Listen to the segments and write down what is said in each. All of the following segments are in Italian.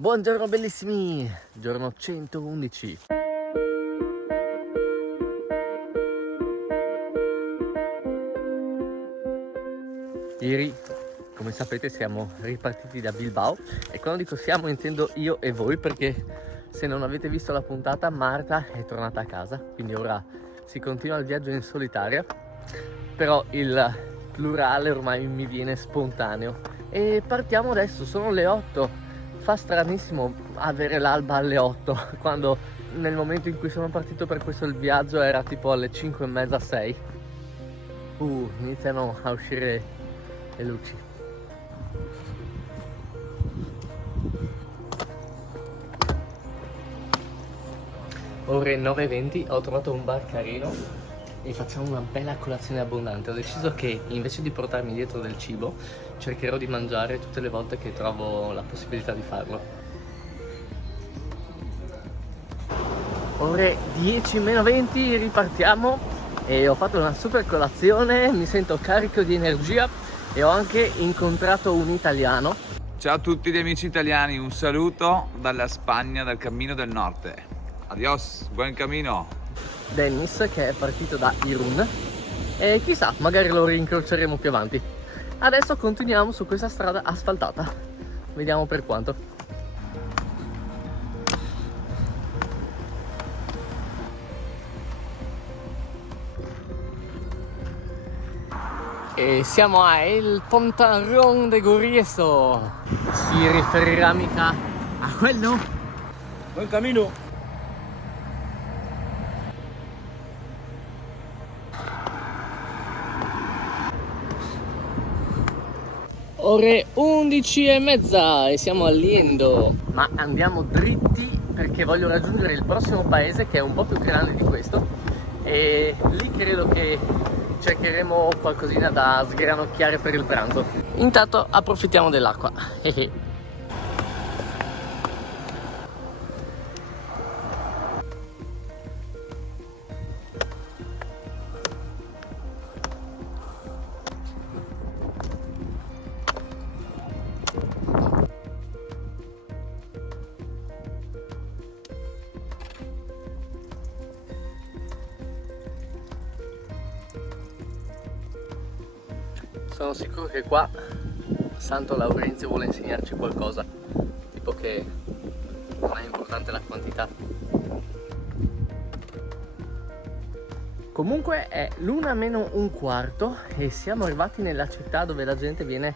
Buongiorno bellissimi, giorno 111. Ieri, come sapete, siamo ripartiti da Bilbao e quando dico siamo intendo io e voi, perché se non avete visto la puntata, Marta è tornata a casa, quindi ora si continua il viaggio in solitaria, però il plurale ormai mi viene spontaneo e partiamo adesso. Sono le 8. Fa stranissimo avere l'alba alle 8 quando nel momento in cui sono partito per questo il viaggio era tipo alle 5 e mezza, 6. Iniziano a uscire le luci. Ore 9:20, ho trovato un bar carino e facciamo una bella colazione abbondante. Ho deciso che invece di portarmi dietro del cibo cercherò di mangiare tutte le volte che trovo la possibilità di farlo. Ore 10:20, ripartiamo e ho fatto una super colazione, mi sento carico di energia e ho anche incontrato un italiano. Ciao a tutti gli amici italiani, un saluto dalla Spagna, dal Cammino del Norte. Adios, buon cammino. Dennis, che è partito da Irun, e chissà, magari lo rincroceremo più avanti. Adesso continuiamo su questa strada asfaltata, vediamo per quanto. E siamo a El Pontarrón de Gurieso. Si riferirà mica a quello? Buen camino. Ore 11:30 e siamo a Liendo. Ma andiamo dritti perché voglio raggiungere il prossimo paese, che è un po' più grande di questo, e lì credo che cercheremo qualcosina da sgranocchiare per il pranzo. Intanto approfittiamo dell'acqua. Sono sicuro che qua Santo Laurenzio vuole insegnarci qualcosa, tipo che non è importante la quantità. Comunque è l'1:45 e siamo arrivati nella città dove la gente viene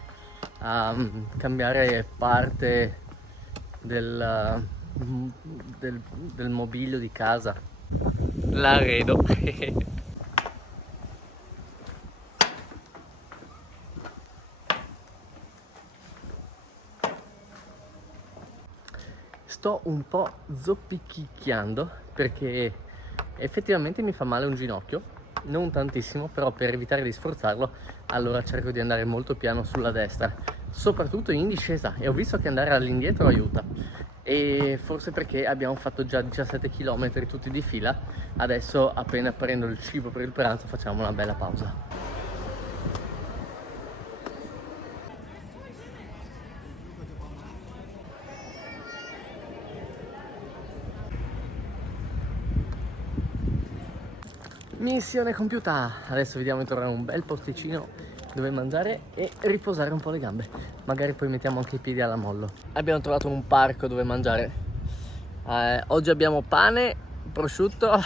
a cambiare parte del mobilio di casa, l'arredo. Sto un po' zoppichicchiando perché effettivamente mi fa male un ginocchio, non tantissimo, però per evitare di sforzarlo allora cerco di andare molto piano sulla destra, soprattutto in discesa, e ho visto che andare all'indietro aiuta, e forse perché abbiamo fatto già 17 km tutti di fila. Adesso appena prendo il cibo per il pranzo facciamo una bella pausa. Missione compiuta! Adesso vediamo di trovare un bel posticino dove mangiare e riposare un po' le gambe. Magari poi mettiamo anche i piedi alla mollo. Abbiamo trovato un parco dove mangiare. Oggi abbiamo pane, prosciutto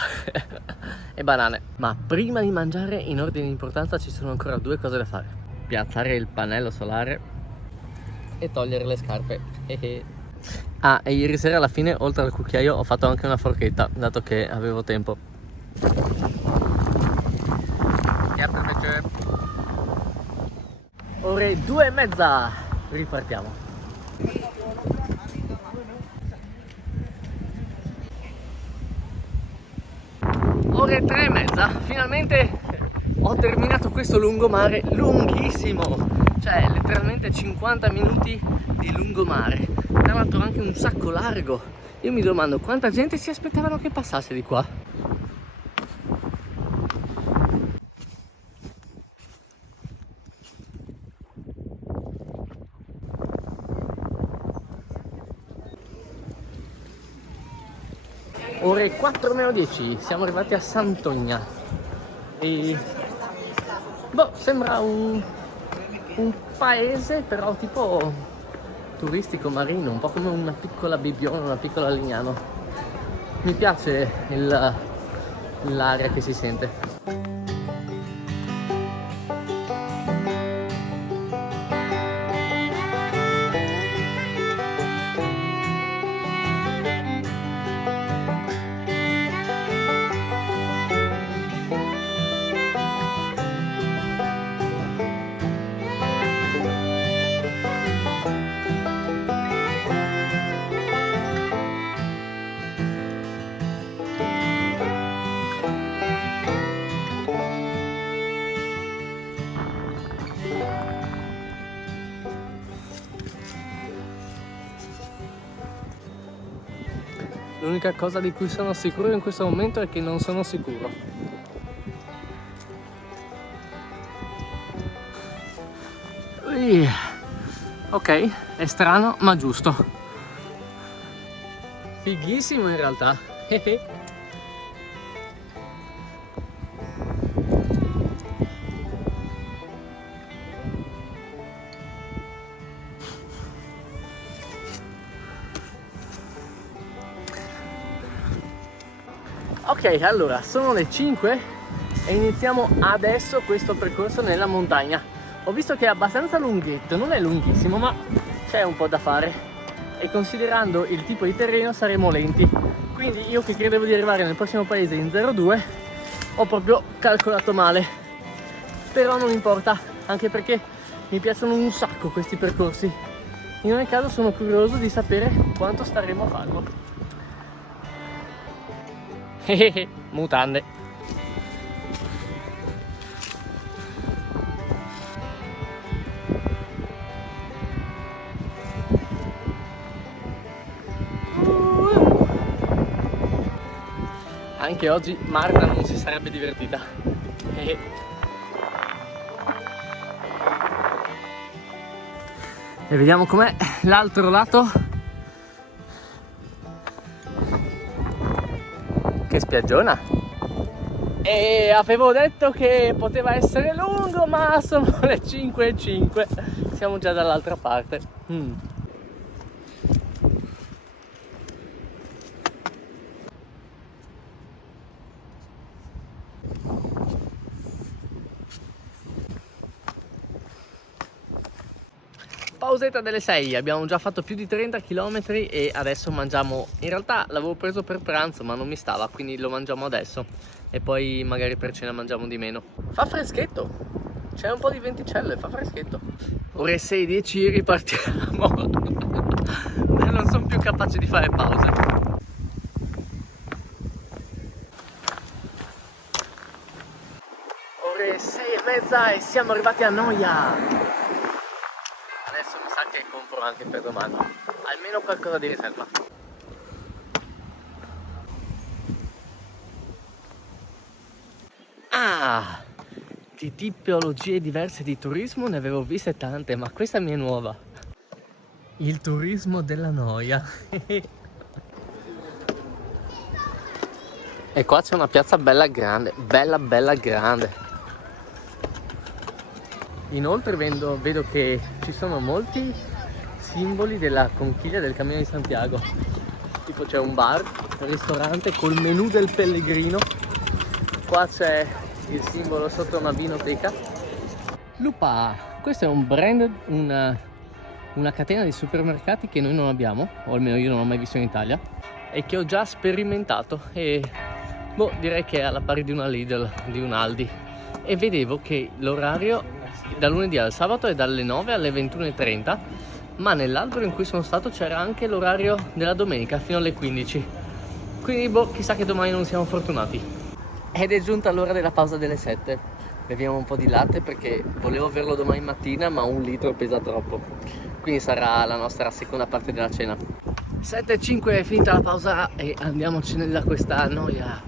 e banane. Ma prima di mangiare, in ordine di importanza, ci sono ancora due cose da fare: piazzare il pannello solare e togliere le scarpe. E ieri sera alla fine, oltre al cucchiaio, ho fatto anche una forchetta, dato che avevo tempo. Ore 2:30, ripartiamo. Ore 3:30, finalmente ho terminato questo lungomare lunghissimo, cioè letteralmente 50 minuti di lungomare, tra l'altro anche un sacco largo. Io mi domando quanta gente si aspettavano che passasse di qua. Ore 4 meno 10, siamo arrivati a Sant'Ogna e boh, sembra un paese però tipo turistico marino, un po' come una piccola Bibbione, una piccola Lignano. Mi piace l'aria che si sente. L'unica cosa di cui sono sicuro in questo momento è che non sono sicuro. Ok, è strano ma giusto. Fighissimo in realtà. Ok, allora sono le 5 e iniziamo adesso questo percorso nella montagna. Ho visto che è abbastanza lunghetto, non è lunghissimo ma c'è un po' da fare e considerando il tipo di terreno saremo lenti. Quindi io che credevo di arrivare nel prossimo paese in 02 ho proprio calcolato male. Però non importa, anche perché mi piacciono un sacco questi percorsi. In ogni caso sono curioso di sapere quanto staremo a farlo. Mutande. Anche oggi Marta non si sarebbe divertita. E vediamo com'è l'altro lato. Che spiaggiona. E avevo detto che poteva essere lungo, ma sono le 5:05. Siamo già dall'altra parte. Pausetta delle 6, abbiamo già fatto più di 30 km e adesso mangiamo. In realtà l'avevo preso per pranzo ma non mi stava, quindi lo mangiamo adesso e poi magari per cena mangiamo di meno. Fa freschetto, c'è un po' di venticelle, fa freschetto. Ore 6:10 ripartiamo. Non sono più capace di fare pause. Ore 6:30 e siamo arrivati a Noia. Adesso mi sa che compro anche per domani, almeno qualcosa di riserva. Ah, di tipologie diverse di turismo ne avevo viste tante, ma questa mi è nuova. Il turismo della noia. E qua c'è una piazza bella grande, bella grande. Inoltre vedo che ci sono molti simboli della conchiglia del Cammino di Santiago. Tipo c'è un bar, un ristorante col menù del pellegrino. Qua c'è il simbolo sotto una vinoteca. Lupa, questo è un brand, una catena di supermercati che noi non abbiamo, o almeno io non ho mai visto in Italia, e che ho già sperimentato e boh, direi che è alla pari di una Lidl, di un Aldi. E vedevo che l'orario da lunedì al sabato è dalle 9 alle 21:30, ma nell'albero in cui sono stato c'era anche l'orario della domenica fino alle 15. Quindi boh, chissà che domani non siamo fortunati. Ed è giunta l'ora della pausa delle 7. Beviamo un po' di latte perché volevo averlo domani mattina, ma 1 litro pesa troppo. Quindi sarà la nostra seconda parte della cena. 7:05 è finita la pausa e andiamocene da questa noia.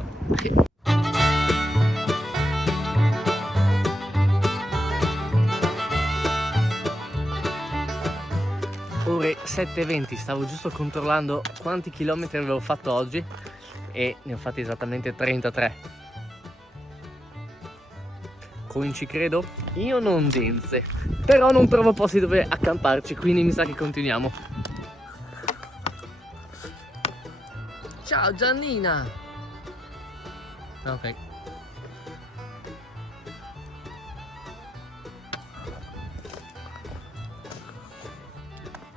Ore 7:20, stavo giusto controllando quanti chilometri avevo fatto oggi e ne ho fatti esattamente 33. Coinci credo? Io non dense, però non trovo posti dove accamparci, quindi mi sa che continuiamo. Ciao Giannina! Ok.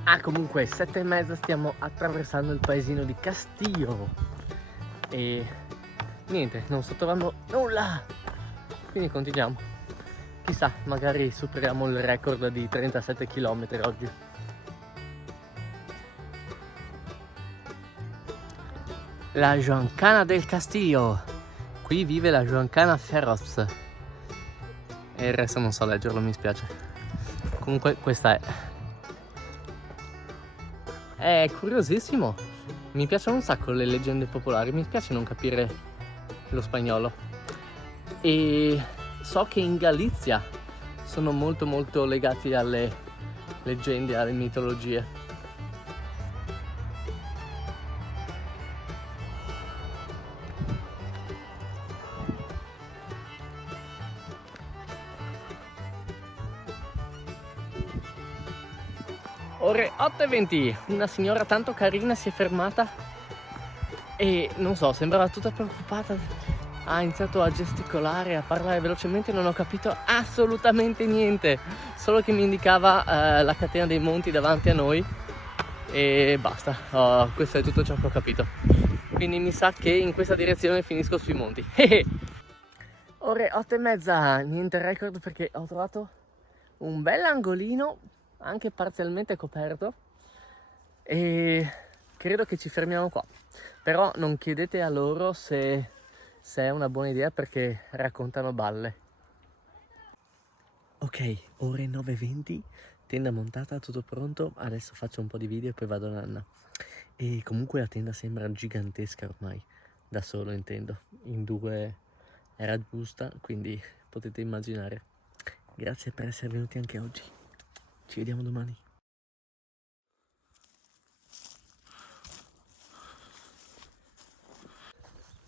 Ah, comunque 7:30 stiamo attraversando il paesino di Castillo e niente, non sto trovando nulla, quindi continuiamo. Chissà, magari superiamo il record di 37 km oggi. La Giancana del Castillo, qui vive la Giancana feroz e il resto non so leggerlo, mi spiace. Comunque questa è curiosissimo, mi piacciono un sacco le leggende popolari, mi spiace non capire lo spagnolo. E so che in Galizia sono molto legati alle leggende, alle mitologie. Ore 8:20, una signora tanto carina si è fermata e non so, sembrava tutta preoccupata, ha iniziato a gesticolare, a parlare velocemente, non ho capito assolutamente niente, solo che mi indicava la catena dei monti davanti a noi e basta. Questo è tutto ciò che ho capito, quindi mi sa che in questa direzione finisco sui monti. Ore 8:30, niente record perché ho trovato un bel angolino anche parzialmente coperto e credo che ci fermiamo qua, però non chiedete a loro se è una buona idea perché raccontano balle. Ok, ore 9:20, tenda montata, tutto pronto, adesso faccio un po' di video e poi vado a Nanna. E comunque la tenda sembra gigantesca ormai, da solo intendo, in due era giusta, quindi potete immaginare. Grazie per essere venuti anche oggi. Ci vediamo domani.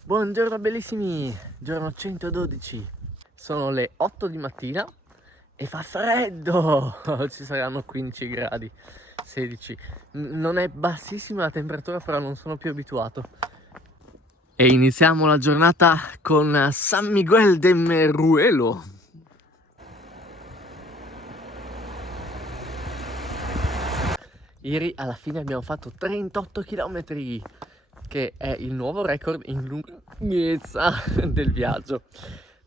Buongiorno bellissimi, giorno 112. Sono le 8 di mattina e fa freddo. Ci saranno 15 gradi, 16. Non è bassissima la temperatura, però non sono più abituato. E iniziamo la giornata con San Miguel de Meruelo. Ieri alla fine abbiamo fatto 38 km, che è il nuovo record in lunghezza del viaggio.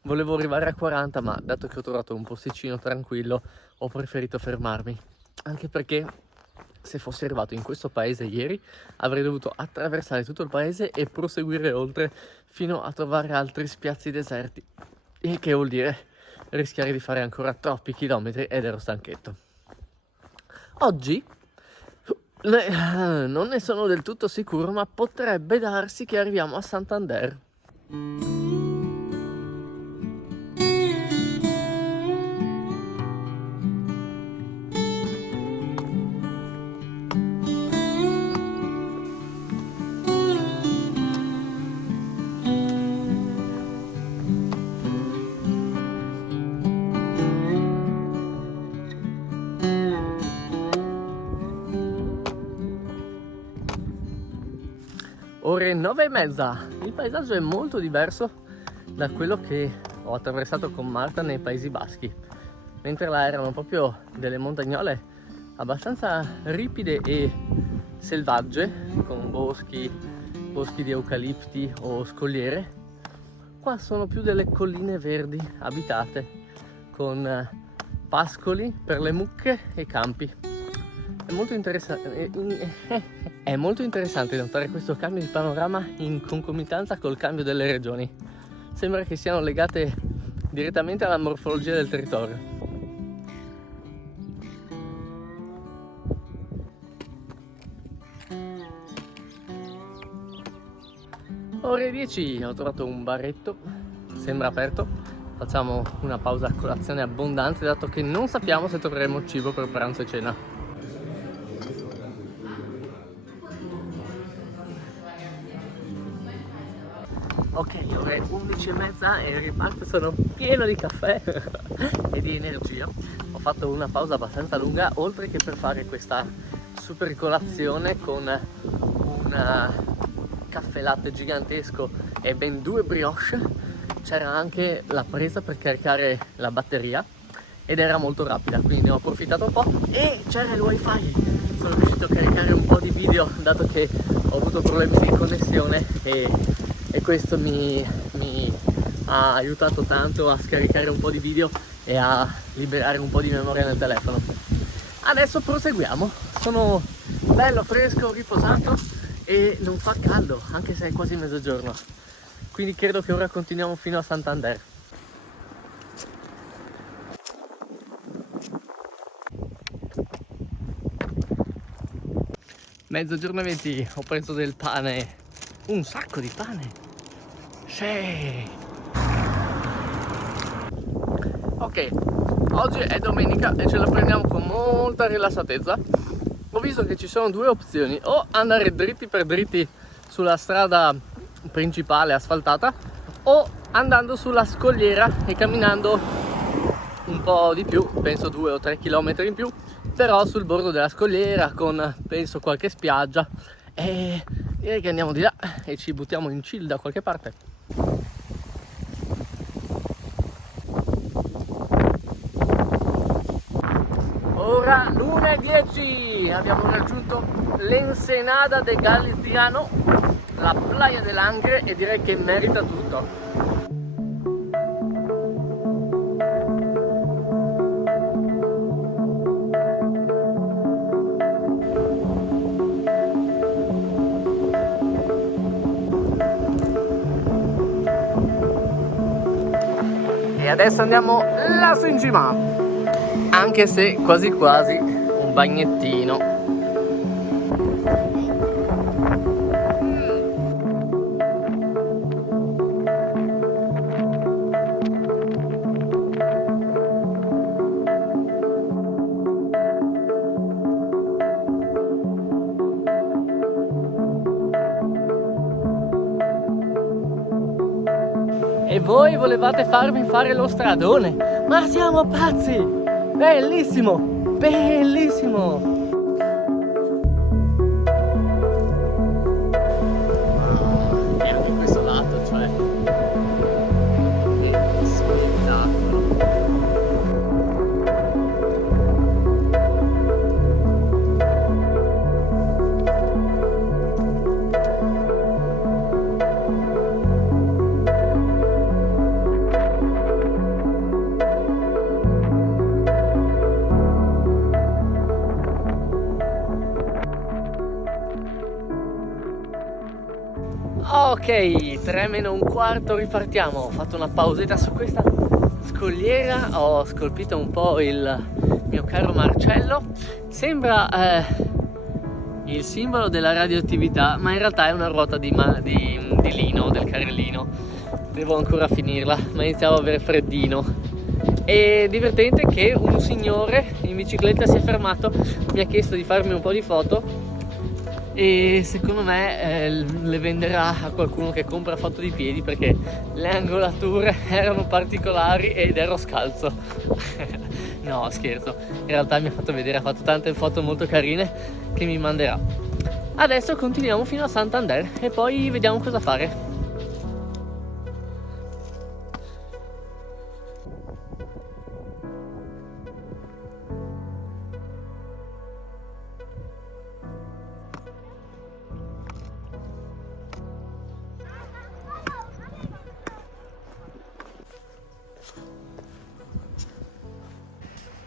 Volevo arrivare a 40, ma dato che ho trovato un posticino tranquillo, ho preferito fermarmi. Anche perché se fossi arrivato in questo paese ieri, avrei dovuto attraversare tutto il paese e proseguire oltre fino a trovare altri spiazzi deserti. Il che vuol dire rischiare di fare ancora troppi chilometri ed ero stanchetto. Oggi non ne sono del tutto sicuro, ma potrebbe darsi che arriviamo a Santander. Ore 9:30, il paesaggio è molto diverso da quello che ho attraversato con Marta nei Paesi Baschi, mentre là erano proprio delle montagnole abbastanza ripide e selvagge, con boschi di eucalipti o scogliere. Qua sono più delle colline verdi abitate, con pascoli per le mucche e campi. È molto interessante notare questo cambio di panorama in concomitanza col cambio delle regioni. Sembra che siano legate direttamente alla morfologia del territorio. Ore 10, ho trovato un baretto, sembra aperto. Facciamo una pausa a colazione abbondante, dato che non sappiamo se troveremo cibo per pranzo e cena. Ok, ore 11:30 e il riparto sono pieno di caffè e di energia. Ho fatto una pausa abbastanza lunga, oltre che per fare questa super colazione con un caffè latte gigantesco e ben 2 brioche. C'era anche la presa per caricare la batteria ed era molto rapida, quindi ne ho approfittato un po' e c'era il wifi. Sono riuscito a caricare un po' di video dato che ho avuto problemi di connessione e questo mi ha aiutato tanto a scaricare un po' di video e a liberare un po' di memoria nel telefono. Adesso proseguiamo, sono bello fresco, riposato e non fa caldo, anche se è quasi mezzogiorno, quindi credo che ora continuiamo fino a Santander. Mezzogiorno e 20, ho preso del pane, un sacco di pane. Sì. Ok, oggi è domenica e ce la prendiamo con molta rilassatezza. Ho visto che ci sono 2 opzioni: o andare dritti per dritti sulla strada principale asfaltata, o andando sulla scogliera e camminando un po' di più, penso 2 o 3 chilometri in più, però sul bordo della scogliera con penso qualche spiaggia, e direi che andiamo di là e ci buttiamo in chill da qualche parte. Ora l'1:10, abbiamo raggiunto l'Ensenada de Galiziano, la Playa dell'Angre, e direi che merita tutto. E adesso andiamo lassù in cima, anche se quasi quasi un bagnettino. E voi volevate farmi fare lo stradone? Ma siamo pazzi! Bellissimo! Bellissimo! E anche questo lato, cioè, che spettacolo! Ok, 3:45 ripartiamo. Ho fatto una pausetta su questa scogliera, ho scolpito un po' il mio caro Marcello. Sembra il simbolo della radioattività, ma in realtà è una ruota di lino, del carrellino. Devo ancora finirla, ma iniziavo ad avere freddino. È divertente che un signore in bicicletta si è fermato, mi ha chiesto di farmi un po' di foto e secondo me le venderà a qualcuno che compra foto di piedi, perché le angolature erano particolari ed ero scalzo. No, scherzo, in realtà mi ha fatto vedere, ha fatto tante foto molto carine che mi manderà. Adesso continuiamo fino a Santander e poi vediamo cosa fare.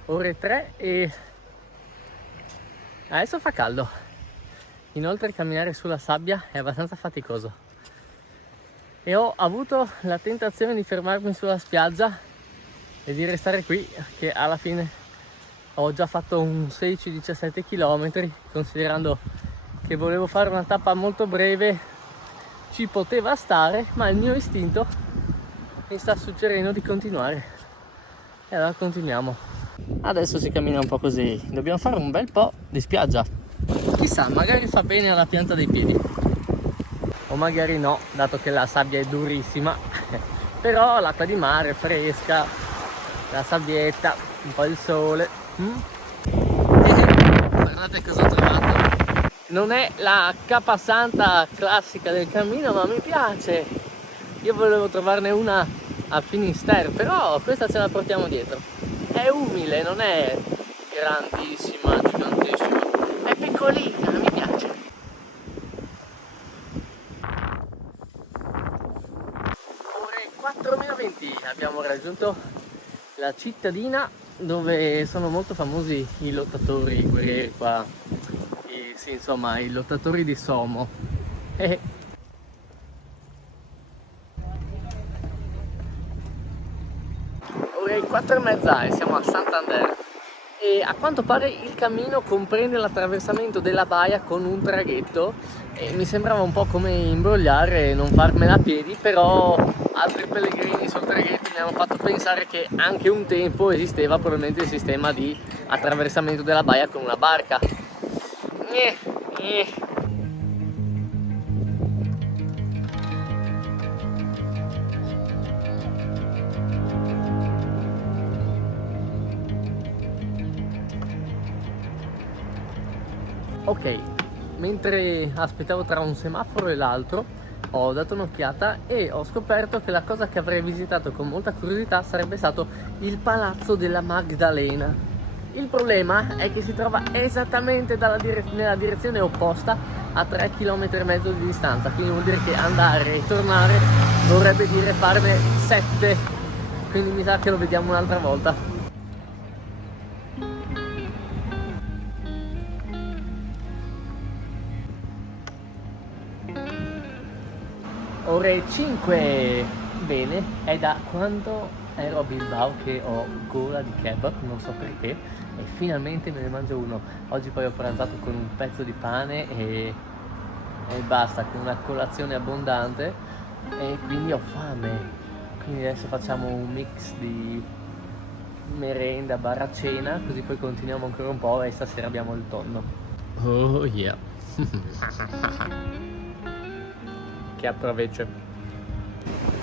Ore 3 e adesso fa caldo. Inoltre camminare sulla sabbia è abbastanza faticoso e ho avuto la tentazione di fermarmi sulla spiaggia e di restare qui, che alla fine ho già fatto un 16-17 km, considerando che volevo fare una tappa molto breve. Ci poteva stare, ma il mio istinto mi sta suggerendo di continuare e allora continuiamo. Adesso si cammina un po' così, dobbiamo fare un bel po' di spiaggia, chissà, magari fa bene alla pianta dei piedi. o magari no, dato che la sabbia è durissima. Però l'acqua di mare è fresca, la sabbietta, un po' il sole. Guardate cosa ho trovato. Non è la capasanta classica del cammino, ma mi piace. Io volevo trovarne una a Finisterre, però questa ce la portiamo dietro. È umile, non è grandissima, gigantesima, è piccolina, mi piace. Ore 4:20 abbiamo raggiunto la cittadina dove sono molto famosi i lottatori, i guerrieri qua, sì, insomma, i lottatori di Somo. Ore 4:30 e siamo a Santander e a quanto pare il cammino comprende l'attraversamento della baia con un traghetto e mi sembrava un po' come imbrogliare e non farmela a piedi, però altri pellegrini sul traghetto mi hanno fatto pensare che anche un tempo esisteva probabilmente il sistema di attraversamento della baia con una barca. Ok, mentre aspettavo tra un semaforo e l'altro ho dato un'occhiata e ho scoperto che la cosa che avrei visitato con molta curiosità sarebbe stato il Palazzo della Magdalena. Il problema è che si trova esattamente nella direzione opposta a 3,5 km di distanza, quindi vuol dire che andare e tornare vorrebbe dire farne 7, quindi mi sa che lo vediamo un'altra volta. Ore 5, bene, è da quando ero a Bilbao che ho gola di kebab, non so perché, e finalmente me ne mangio uno. Oggi poi ho pranzato con un pezzo di pane e basta, con una colazione abbondante e quindi ho fame. Quindi adesso facciamo un mix di merenda barra cena, così poi continuiamo ancora un po' e stasera abbiamo il tonno. Oh yeah. Che approvecce.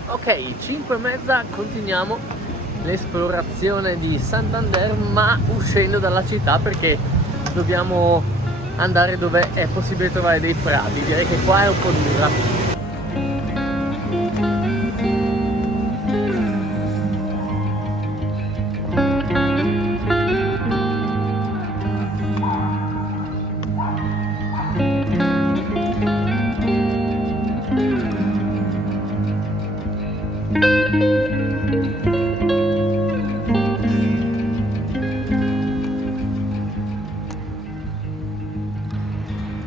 Ok, 5:30, continuiamo l'esplorazione di Santander, ma uscendo dalla città perché dobbiamo andare dove è possibile trovare dei prati. Direi che qua è un po' dura.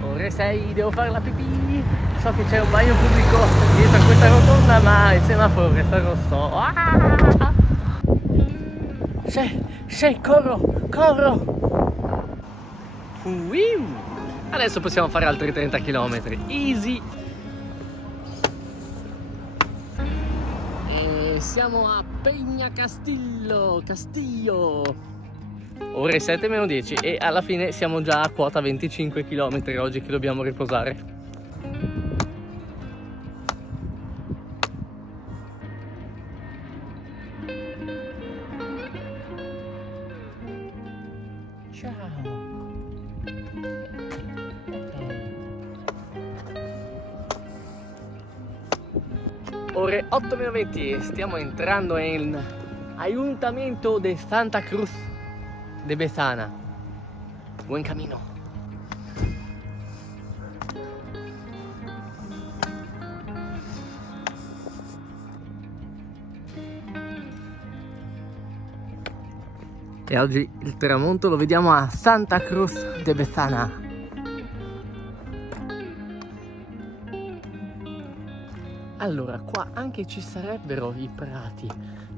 Ore 6, devo fare la pipì. So che c'è un bagno pubblico dietro a questa rotonda, ma il semaforo resta rosso. Corro! Adesso possiamo fare altri 30 km. Easy! E siamo a Peñacastillo, Castillo. Ore 7:10 e alla fine siamo già a quota 25 km oggi che dobbiamo riposare. Ciao. Ore 8:20, stiamo entrando in Ayuntamiento de Santa Cruz de Bezana. Buen camino. E oggi il tramonto lo vediamo a Santa Cruz de Bezana. Allora, qua anche ci sarebbero i prati,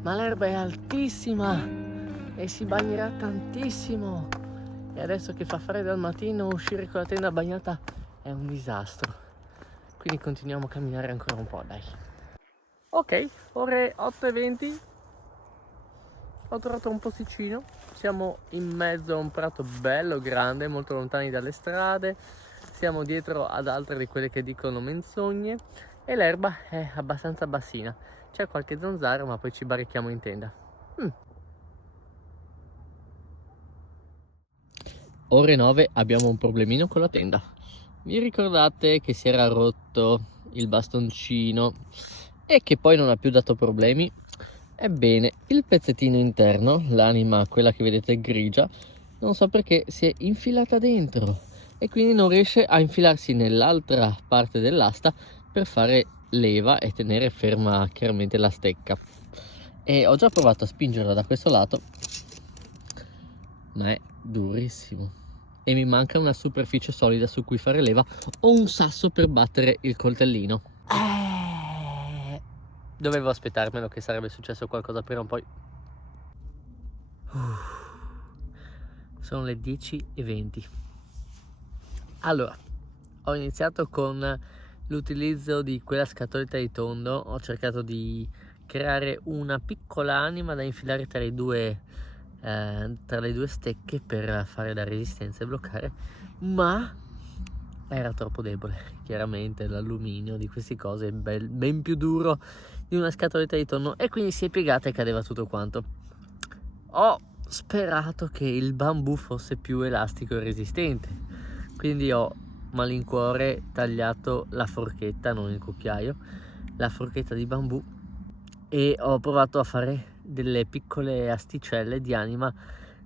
ma l'erba è altissima e si bagnerà tantissimo. E adesso che fa freddo al mattino, uscire con la tenda bagnata è un disastro. Quindi continuiamo a camminare ancora un po', dai. Ok, ore 8:20. Ho trovato un posticino. Siamo in mezzo a un prato bello grande, molto lontani dalle strade. siamo dietro ad altre di quelle che dicono menzogne e l'erba è abbastanza bassina. C'è qualche zanzara, ma poi ci barrichiamo in tenda. Ore 9, abbiamo un problemino con la tenda. Vi ricordate che si era rotto il bastoncino e che poi non ha più dato problemi? Ebbene, il pezzettino interno, l'anima, quella che vedete grigia, non so perché si è infilata dentro e quindi non riesce a infilarsi nell'altra parte dell'asta per fare leva e tenere ferma chiaramente la stecca. E ho già provato a spingerla da questo lato, ma è durissimo e mi manca una superficie solida su cui fare leva o un sasso per battere il coltellino. Dovevo aspettarmelo che sarebbe successo qualcosa prima o poi. Sono le 10:20. Allora, ho iniziato con l'utilizzo di quella scatoletta di tonno. Ho cercato di creare una piccola anima da infilare tra le due stecche per fare la resistenza e bloccare, ma era troppo debole. Chiaramente l'alluminio di queste cose è ben più duro di una scatoletta di tonno e quindi si è piegata e cadeva tutto quanto. Ho sperato che il bambù fosse più elastico e resistente, quindi ho malincuore tagliato la forchetta, non il cucchiaio, la forchetta di bambù, e ho provato a fare delle piccole asticelle di anima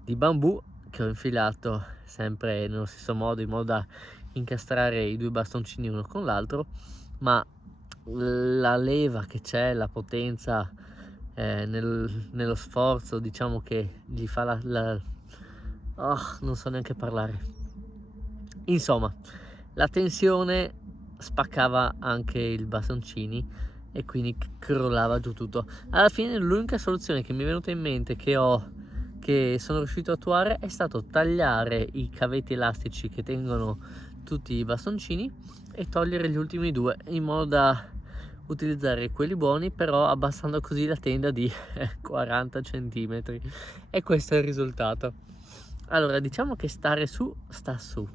di bambù che ho infilato sempre nello stesso modo, in modo da incastrare i due bastoncini uno con l'altro, ma la leva che c'è, la potenza nello sforzo, diciamo, che gli fa non so neanche parlare. Insomma, la tensione spaccava anche i bastoncini e quindi crollava giù tutto. Alla fine l'unica soluzione che mi è venuta in mente, che sono riuscito a attuare, è stato tagliare i cavetti elastici che tengono tutti i bastoncini e togliere gli ultimi due, in modo da utilizzare quelli buoni, però abbassando così la tenda di 40 centimetri, e questo è il risultato. Allora, diciamo che stare su sta su.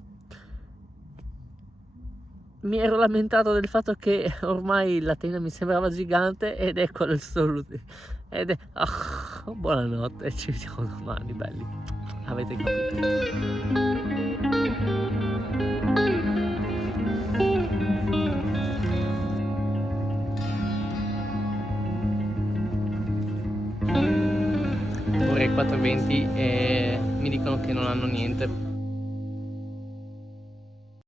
Mi ero lamentato del fatto che ormai la tenda mi sembrava gigante ed ecco il buonanotte, ci vediamo domani, belli. Avete capito. Ore 4:20 e mi dicono che non hanno niente.